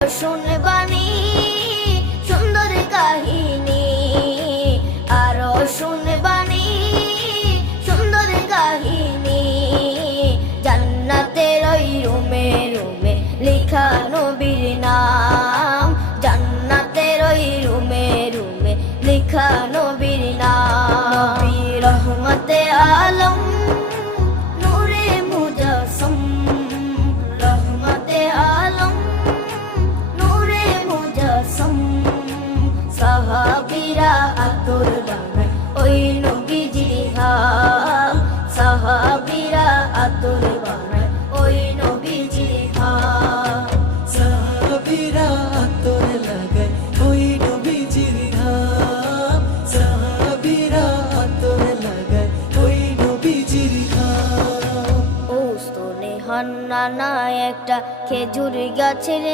শুনবানি সুন্দর কাহিনী, আরো শুনবানি সুন্দর কাহিনী। জান্নাতের ওই রুমে রুমে লেখা নবীর নাম, জান্নাতের ওই রুমে রুমে লেখা নবীর নাম। নবী রহমতে আলম নূরে মুজাসসম, রহমতে আলম নূরে মুজাসসম। সাহাবীরা আতর বানায় ওই নবীজির ঘাম, সাহাবীরা আতর বানায় ওই নবীজির ঘাম। সাহাবীরা আতর লাগায় ওই নবীজির ঘাম, সাহাবীরা আতর লাগায় ওই নবীজির ঘাম। ও স্তনে হান্নানা একটা খেজুর গাছের